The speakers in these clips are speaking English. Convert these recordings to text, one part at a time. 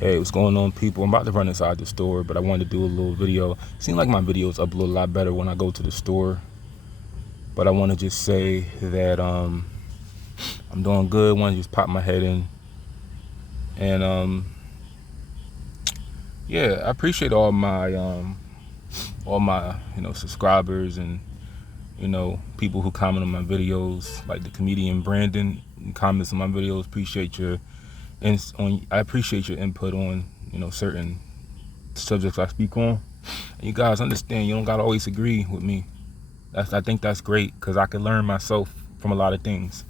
Hey, what's going on, people? I'm about to run inside the store, but I wanted to do a little video. Seems like my videos upload a lot better when I go to the store, but I want to just say that I'm doing good. I want to just pop my head in, and yeah, I appreciate all my subscribers and people who comment on my videos, like the comedian Brandon comments on my videos. I appreciate your input on certain subjects I speak on. And you guys understand you don't gotta always agree with me. I think that's great because I can learn myself from a lot of things.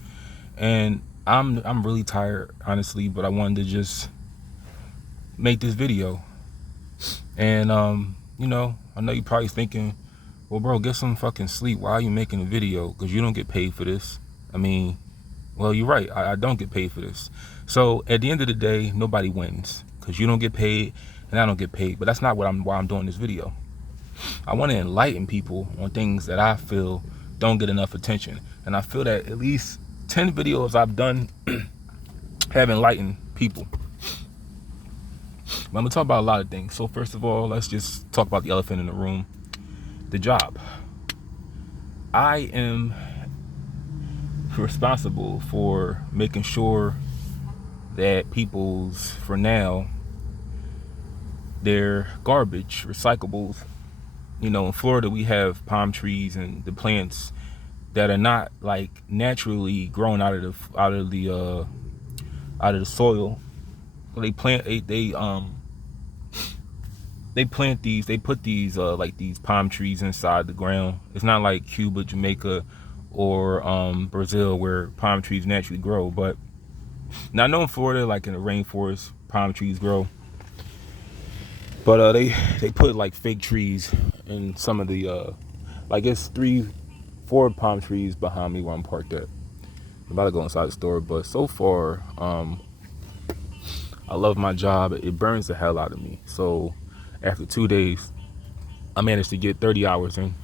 And I'm really tired, honestly, but I wanted to just make this video. And I know you're probably thinking, well, bro, get some fucking sleep. Why are you making a video? Because you don't get paid for this. I mean, well, you're right. I don't get paid for this. So at the end of the day, nobody wins because you don't get paid and I don't get paid. But that's not why I'm doing this video. I want to enlighten people on things that I feel don't get enough attention. And I feel that at least 10 videos I've done have enlightened people. But I'm going to talk about a lot of things. So first of all, let's just talk about the elephant in the room, the job. I am responsible for making sure that people's, for now, their garbage, recyclables. In Florida, we have palm trees and the plants that are not like naturally grown out of the soil. They plant these. They put these like these palm trees inside the ground. It's not like Cuba, Jamaica, or Brazil where palm trees naturally grow. But now I know in Florida, like in the rainforest, palm trees grow. But they put like fake trees in some of the like it's 3-4 palm trees behind me where I'm parked at. I'm about to go inside the store, but so far I love my job. It burns the hell out of me. So after 2 days, I managed to get 30 hours in.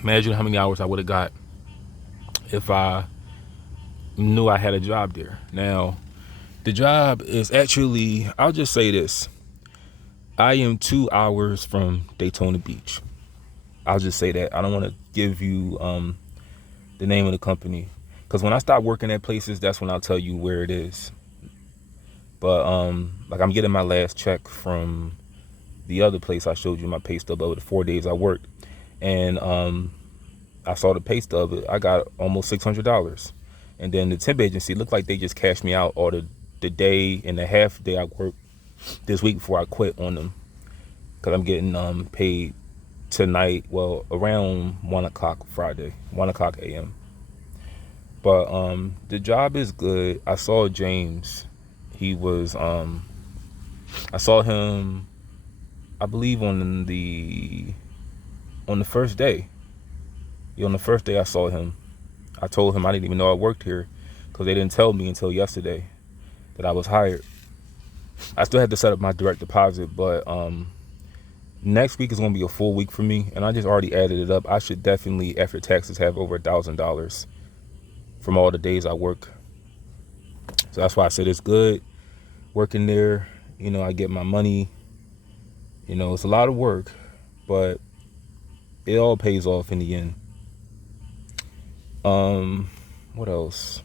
Imagine how many hours I would have got if I knew I had a job there. Now, the job is actually, I'll just say this. I am 2 hours from Daytona Beach. I'll just say that. I don't want to give you the name of the company, because when I start working at places, that's when I'll tell you where it is. But like I'm getting my last check from the other place I showed you my pay stub over the 4 days I worked, and I saw the pay stub. I got almost $600, and then the temp agency looked like they just cashed me out all the day and a half day I worked this week before I quit on them, because I'm getting paid tonight. Well, around 1 o'clock Friday, 1 o'clock a.m. But the job is good. I saw James. He was I saw him, I believe on the first day. Yeah, on the first day I saw him. I told him I didn't even know I worked here because they didn't tell me until yesterday that I was hired. I still had to set up my direct deposit, but next week is going to be a full week for me, and I just already added it up. I should definitely, after taxes, have over $1,000 from all the days I work. So that's why I said it's good working there. I get my money. It's a lot of work, but it all pays off in the end. What else?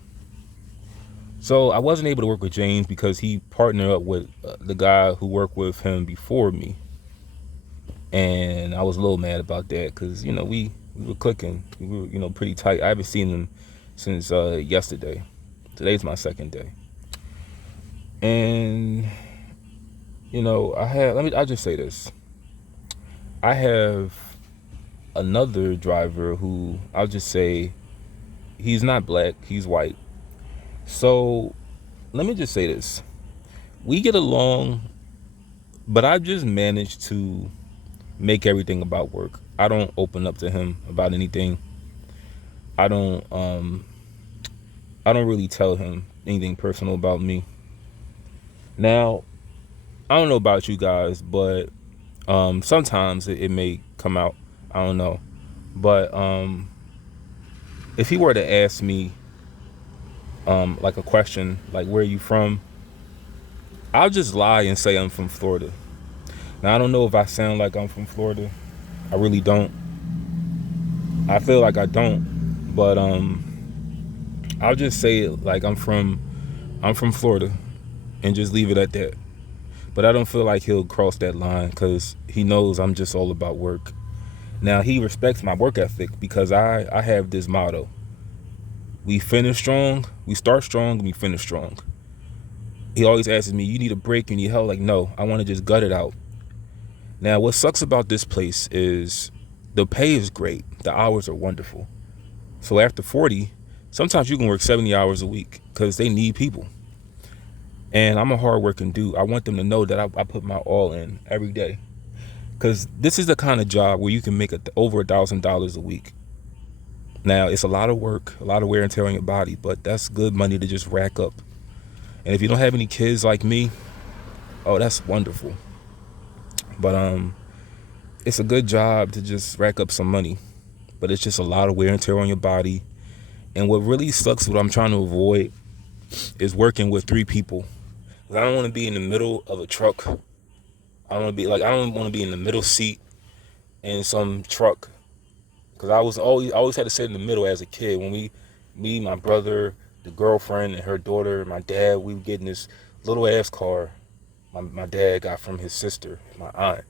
So I wasn't able to work with James because he partnered up with the guy who worked with him before me. And I was a little mad about that because, we were clicking. We were, pretty tight. I haven't seen him since yesterday. Today's my second day. And, I'll just say this. I have another driver who, I'll just say, he's not black, he's white. So let me just say this. We get along, but I just managed to make everything about work. I don't open up to him about anything. I don't really tell him anything personal about me. Now, I don't know about you guys, but sometimes it may come out. I don't know. But if he were to ask me like a question, like, where are you from? I'll just lie and say I'm from Florida. Now I don't know if I sound like I'm from Florida. I really don't. I feel like I don't, but I'll just say it like I'm from Florida and just leave it at that. But I don't feel like he'll cross that line because he knows I'm just all about work. Now he respects my work ethic because I have this motto: we finish strong, we start strong, we finish strong. He always asks me, "You need a break? You need help?" Like, no, I want to just gut it out. Now, what sucks about this place is the pay is great, the hours are wonderful. So after 40, sometimes you can work 70 hours a week because they need people. And I'm a hardworking dude. I want them to know that I put my all in every day. Because this is the kind of job where you can make over $1,000 a week. Now, it's a lot of work, a lot of wear and tear on your body, but that's good money to just rack up. And if you don't have any kids like me, oh, that's wonderful. But it's a good job to just rack up some money. But it's just a lot of wear and tear on your body. And what really sucks, what I'm trying to avoid, is working with 3 people. I don't want to be in the middle of a truck. I don't want to be in the middle seat in some truck. Because I always had to sit in the middle as a kid. When me, my brother, the girlfriend, and her daughter, my dad, we would get in this little ass car my dad got from his sister, my aunt.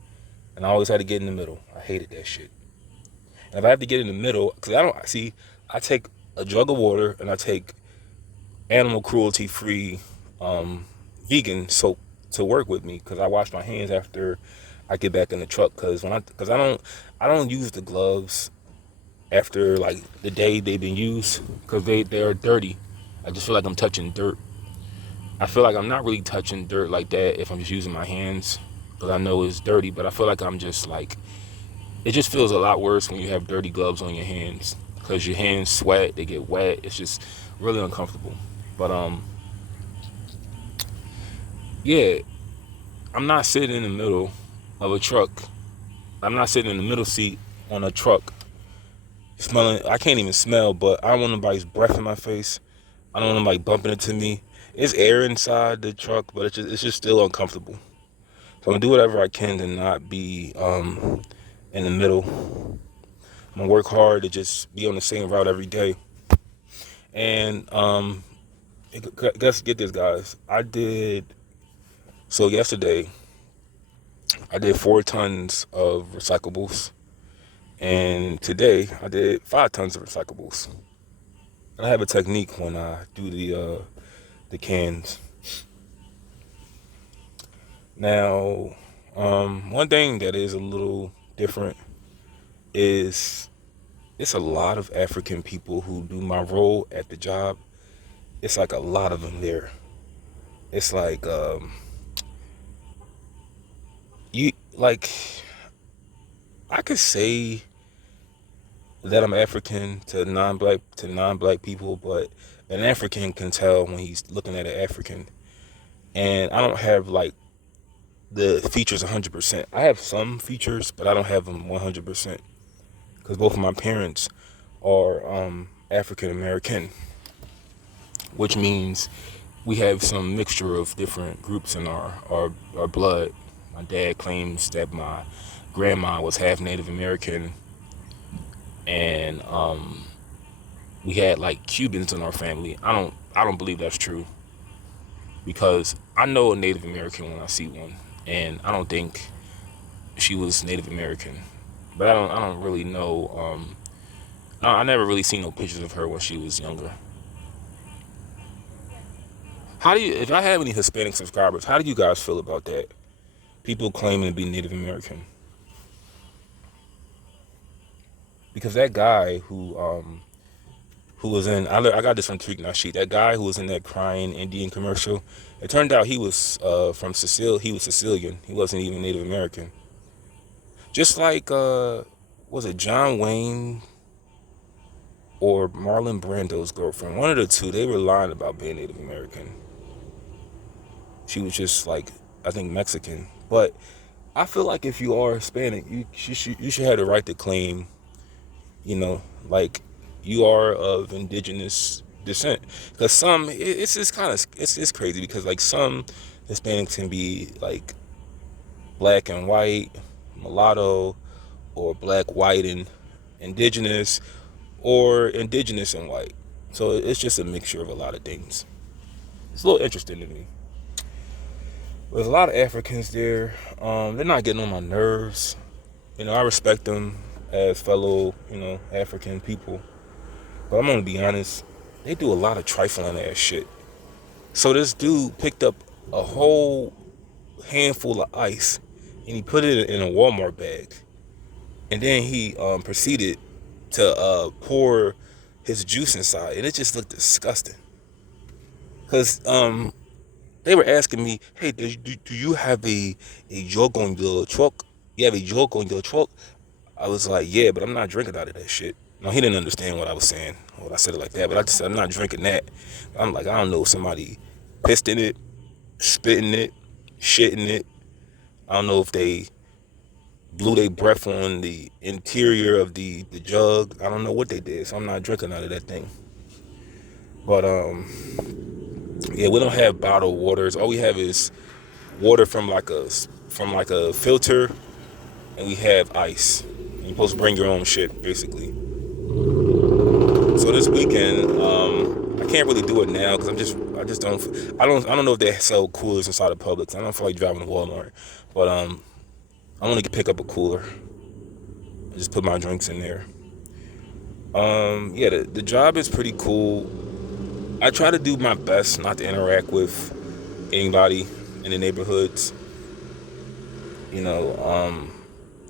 And I always had to get in the middle. I hated that shit. And if I have to get in the middle, because I take a jug of water and I take animal cruelty free vegan soap to work with me because I wash my hands after I get back in the truck because I don't use the gloves after like the day they've been used because they're dirty. I just feel like I'm touching dirt. I feel like I'm not really touching dirt like that if I'm just using my hands because I know it's dirty, but I feel like I'm just like, it just feels a lot worse when you have dirty gloves on your hands because your hands sweat, they get wet. It's just really uncomfortable. But yeah, I'm not sitting in the middle of a truck. I'm not sitting in the middle seat on a truck smelling. I can't even smell, but I don't want nobody's breath in my face. I don't want nobody bumping into me. It's air inside the truck, but it's just still uncomfortable. So I'm gonna do whatever I can to not be in the middle. I'm gonna work hard to just be on the same route every day. And let's get this, guys. Yesterday I did 4 tons of recyclables, and today I did 5 tons of recyclables. And I have a technique when I do the cans. Now, one thing that is a little different is it's a lot of African people who do my role at the job. It's like a lot of them there. It's like you like I could say that I'm African to non-black people, but an African can tell when he's looking at an African. And I don't have like the features 100%. I have some features, but I don't have them 100% because both of my parents are African American, which means we have some mixture of different groups in our blood. My dad claims that my grandma was half Native American, and we had like Cubans in our family. I don't believe that's true because I know a Native American when I see one, and I don't think she was Native American. But I don't really know. I never really seen no pictures of her when she was younger. If I have any Hispanic subscribers, how do you guys feel about that? People claiming to be Native American. Because that guy who was in, I got this from Tariq Nasheed, that guy who was in that crying Indian commercial, it turned out he was from Sicily. He was Sicilian. He wasn't even Native American. Just like was it John Wayne or Marlon Brando's girlfriend? One of the two. They were lying about being Native American. She was just like, I think, Mexican. But I feel like if you are Hispanic, you should have the right to claim, like you are of indigenous descent. Because it's crazy because like some Hispanics can be like black and white, mulatto, or black, white, and indigenous, or indigenous and white. So it's just a mixture of a lot of things. It's a little interesting to me. There's a lot of Africans there. They're not getting on my nerves. I respect them as fellow, African people. But I'm gonna be honest, they do a lot of trifling ass shit. So this dude picked up a whole handful of ice and he put it in a Walmart bag. And then he proceeded to pour his juice inside, and it just looked disgusting. Cause they were asking me, "Hey, do you have a jug on your truck? You have a jug on your truck?" I was like, "Yeah, but I'm not drinking out of that shit." No, he didn't understand what I was saying when I said it like that. But I just said I'm not drinking that. I'm like, I don't know, somebody pissed in it, spitting it, shitting it. I don't know if they blew their breath on the interior of the jug. I don't know what they did, so I'm not drinking out of that thing. But yeah, we don't have bottled waters. All we have is water from like a filter, and we have ice. And you're supposed to bring your own shit, basically. So this weekend, I can't really do it now because I just don't know if they sell coolers inside of Publix. I don't feel like driving to Walmart, but I want to pick up a cooler and just put my drinks in there. Yeah, the job is pretty cool. I try to do my best not to interact with anybody in the neighborhoods. You know,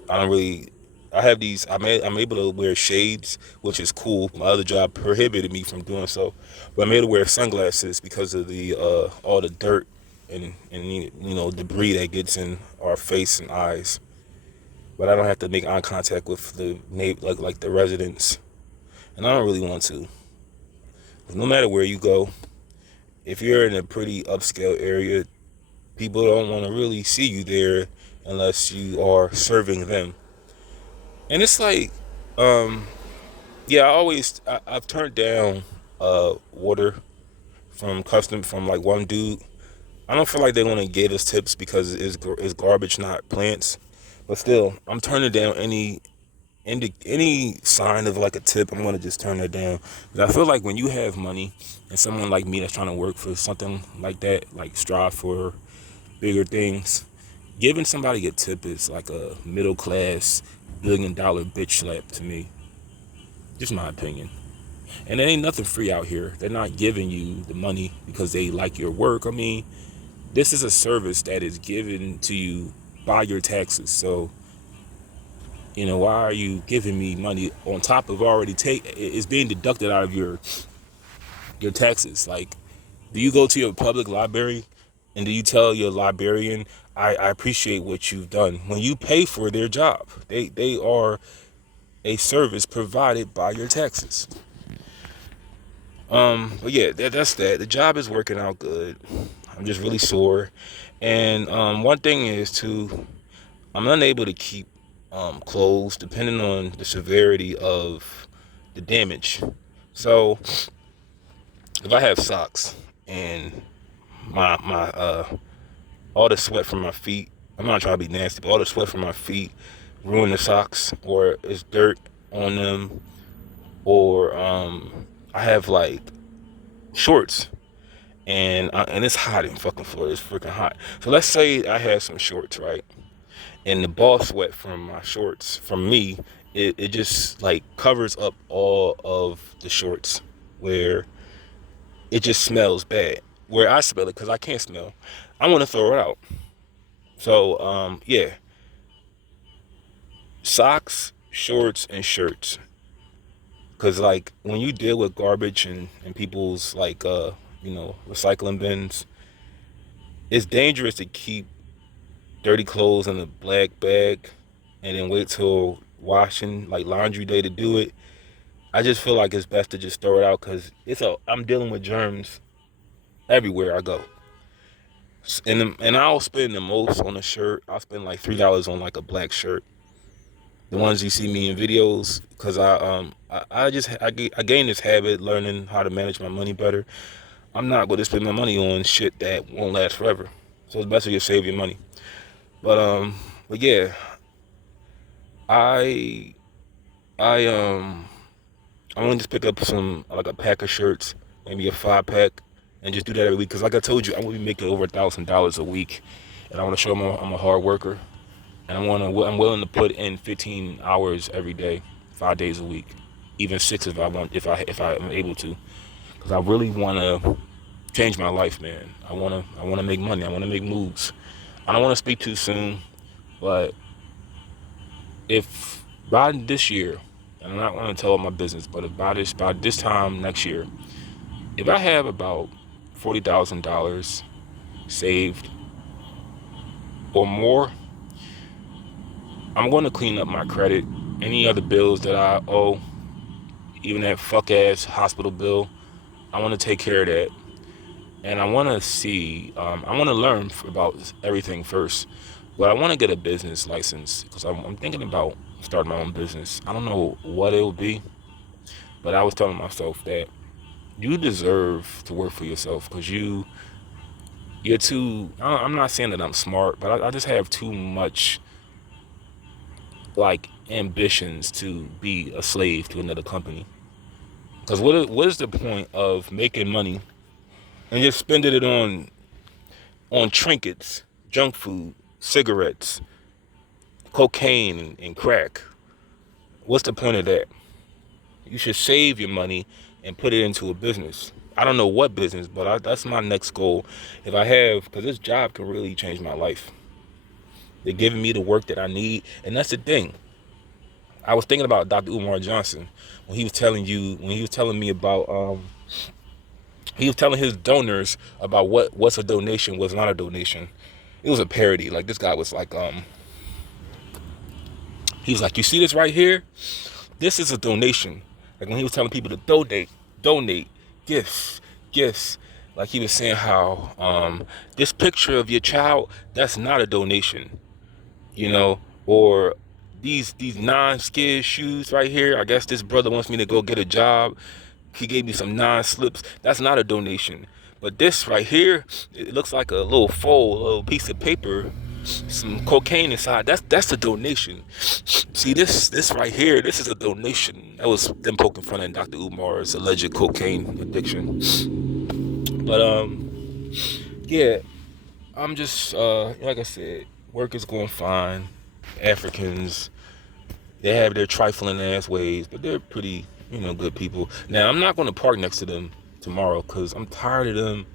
I don't really. I have these. I'm able to wear shades, which is cool. My other job prohibited me from doing so, but I'm able to wear sunglasses because of the all the dirt and debris that gets in our face and eyes. But I don't have to make eye contact with the like the residents, and I don't really want to. No matter where you go, if you're in a pretty upscale area, people don't want to really see you there unless you are serving them. And it's like, um, yeah, I've turned down water from like one dude. I don't feel like they're gonna give us tips because it's garbage, not plants. But still, I'm turning down any sign of like a tip. I'm gonna just turn it down. 'Cause I feel like when you have money and someone like me that's trying to work for something like that, like strive for bigger things, giving somebody a tip is like a middle class $1 billion bitch slap to me. Just my opinion. And there ain't nothing free out here. They're not giving you the money because they like your work. I mean, this is a service that is given to you by your taxes. So, why are you giving me money on top of already it's being deducted out of your taxes? Like, do you go to your public library and do you tell your librarian, I appreciate what you've done? When you pay for their job, they are a service provided by your taxes. But yeah, that's that. The job is working out good. I'm just really sore. And one thing is too, I'm unable to keep clothes depending on the severity of the damage. So if I have socks and my all the sweat from my feet, I'm not trying to be nasty, but all the sweat from my feet ruin the socks, or it's dirt on them, or I have like shorts and it's hot in fucking Florida. It's freaking hot. So let's say I had some shorts, right? And the ball sweat from my shorts, from me, it just like covers up all of the shorts where it just smells bad. Where I smell it because I can't smell. I want to throw it out. So yeah, socks, shorts, and shirts. Cause like when you deal with garbage and people's like recycling bins, it's dangerous to keep dirty clothes in a black bag and then wait till washing like laundry day to do it. I just feel like it's best to just throw it out because I'm dealing with germs everywhere I go. And I'll spend the most on a shirt. I'll spend like $3 on like a black shirt, the ones you see me in videos, because I gained this habit learning how to manage my money better. I'm not going to spend my money on shit that won't last forever. So it's best to just save your money. But but yeah, I I I want to just pick up some like a pack of shirts, maybe a 5 pack, and just do that every week. Cause like I told you, I'm gonna be making over $1,000 a week, and I want to show them I'm a hard worker, and I'm willing to put in 15 hours every day, 5 days a week, even 6 if I want, if I am able to. Cause I really want to change my life, man. I wanna make money. I want to make moves. I don't want to speak too soon, but if by this year, and I'm not going to tell all my business, but if by this time next year, if I have about $40,000 saved or more, I'm going to clean up my credit. Any other bills that I owe, even that fuck ass hospital bill, I want to take care of that. And I want to see, I want to learn about everything first. But I want to get a business license because I'm thinking about starting my own business. I don't know what it will be, but I was telling myself that you deserve to work for yourself because you're too. I'm not saying that I'm smart, but I just have too much like ambitions to be a slave to another company. Because what is the point of making money and just spending it on trinkets, junk food, cigarettes, cocaine, and crack? What's the point of that? You should save your money and put it into a business. I don't know what business, but that's my next goal. If I have, because this job can really change my life. They're giving me the work that I need, and that's the thing. I was thinking about Dr. Umar Johnson when he was telling me about he was telling his donors about what's a donation, what's not a donation. It was a parody. Like this guy was like he was like, you see this right here? This is a donation. Like when he was telling people to donate, gifts. Like he was saying how this picture of your child, that's not a donation, you know, or these non-skid shoes right here. I guess this brother wants me to go get a job. He gave me some non-slips. That's not a donation. But this right here, it looks like a little fold, a little piece of paper, some cocaine inside. That's a donation. See this right here, this is a donation. That was them poking fun at Dr. Umar's alleged cocaine addiction. But yeah, I'm just like I said, work is going fine. Africans, they have their trifling ass ways, but they're pretty, good people. Now I'm not gonna park next to them tomorrow because I'm tired of them.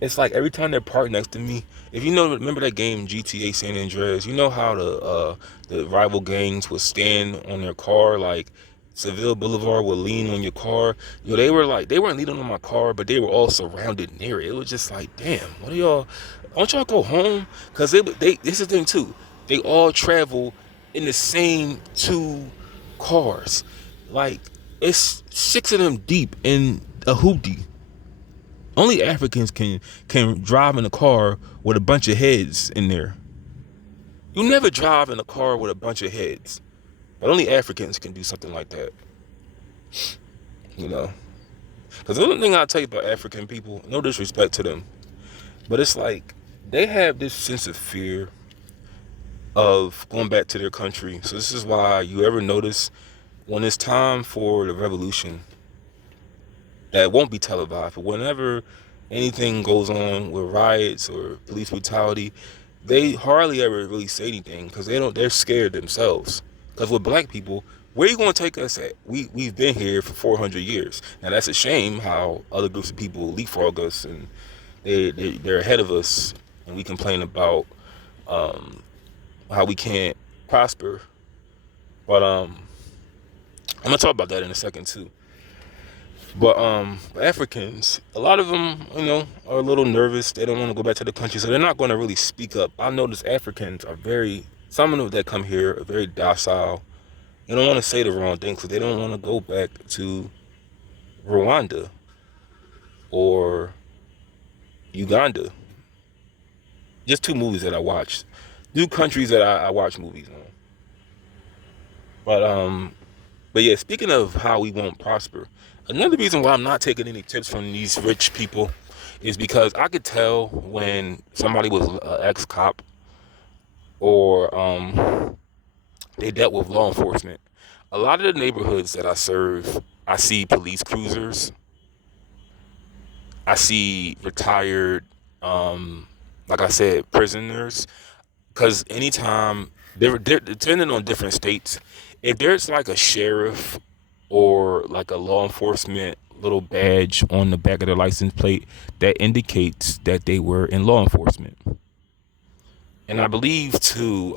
It's like every time they're parked next to me, if remember that game GTA San Andreas, you know how the rival gangs would stand on their car, like Seville Boulevard would lean on your car. They weren't leaning on my car, but they were all surrounded near it. It was just like, damn, what are y'all? Don't y'all go home? Cause this is the thing too. They all travel in the same 2 cars. Like it's 6 of them deep in a hoopty. Only Africans can drive in a car with a bunch of heads in there. You never drive in a car with a bunch of heads. But only Africans can do something like that. You know? Because the only thing I'll tell you about African people, no disrespect to them, but it's like they have this sense of fear of going back to their country. So this is why you ever notice when it's time for the revolution, that won't be televised, but whenever anything goes on with riots or police brutality, they hardly ever really say anything because they're scared themselves. Because with black people, where are you going to take us at? We've been here for 400 years. Now that's a shame how other groups of people leapfrog us and they're ahead of us, and we complain about how we can't prosper. But I'm gonna talk about that in a second too. But Africans, a lot of them, are a little nervous. They don't want to go back to the country, so they're not going to really speak up. I notice Africans are some of them that come here are very docile. They don't want to say the wrong thing because they don't want to go back to Rwanda or Uganda. Just 2 movies that I watched. 2 countries that I watch movies on. But yeah, speaking of how we won't prosper, another reason why I'm not taking any tips from these rich people is because I could tell when somebody was an ex-cop or they dealt with law enforcement. A lot of the neighborhoods that I serve, I see police cruisers. I see retired, like I said, prisoners. Because anytime they're depending on different states, if there's like a sheriff or like a law enforcement little badge on the back of their license plate, that indicates that they were in law enforcement. And I believe too,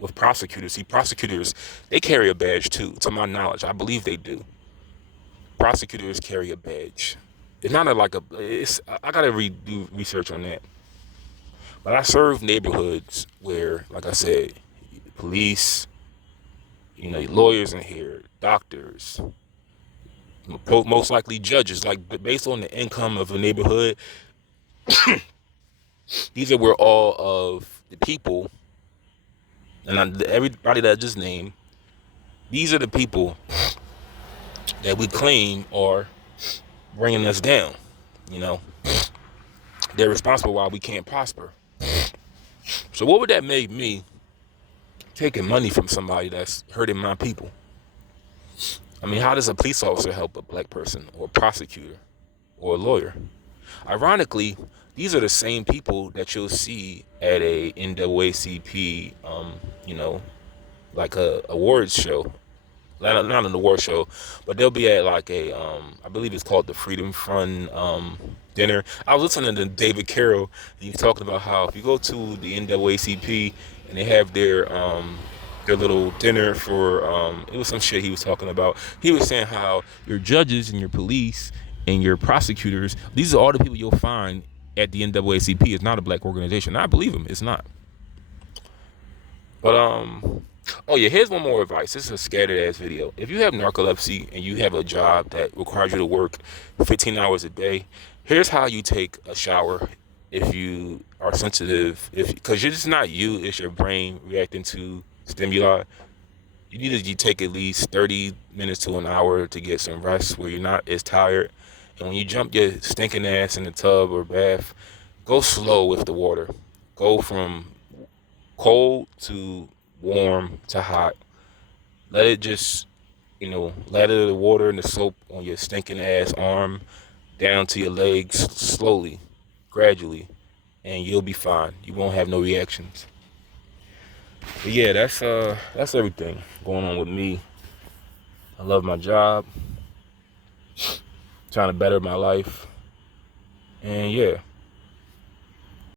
with prosecutors, see, prosecutors, they carry a badge too. To my knowledge, I believe they do. Prosecutors carry a badge. It's not it's, I gotta do research on that. But I serve neighborhoods where, like I said, police, lawyers in here, doctors, most likely judges. Like based on the income of a neighborhood, these are where all of the people, and everybody that I just named, these are the people that we claim are bringing us down. They're responsible why we can't prosper. So what would that make me taking money from somebody that's hurting my people? I mean, how does a police officer help a black person or a prosecutor or a lawyer? Ironically, these are the same people that you'll see at a NAACP, like a awards show. Not an award show, but they'll be at like I believe it's called the Freedom Front dinner. I was listening to David Carroll, and he was talking about how if you go to the NAACP and they have their little dinner for it was some shit he was talking about. He was saying how your judges and your police and your prosecutors, these are all the people you'll find at the NAACP. It's not a black organization. I believe him. It's not. But oh yeah, here's one more advice. This is a scattered ass video. If you have narcolepsy and you have a job that requires you to work 15 hours a day, here's how you take a shower if you are sensitive. Because it's not you, it's your brain reacting to stimuli. You need to take at least 30 minutes to an hour to get some rest where you're not as tired. And when you jump your stinking ass in the tub or bath, go slow with the water. Go from cold to warm to hot. Let it just, lather the water and the soap on your stinking ass arm down to your legs slowly, gradually, and you'll be fine. You won't have no reactions. But yeah, that's everything going on with me. I love my job, trying to better my life, and yeah.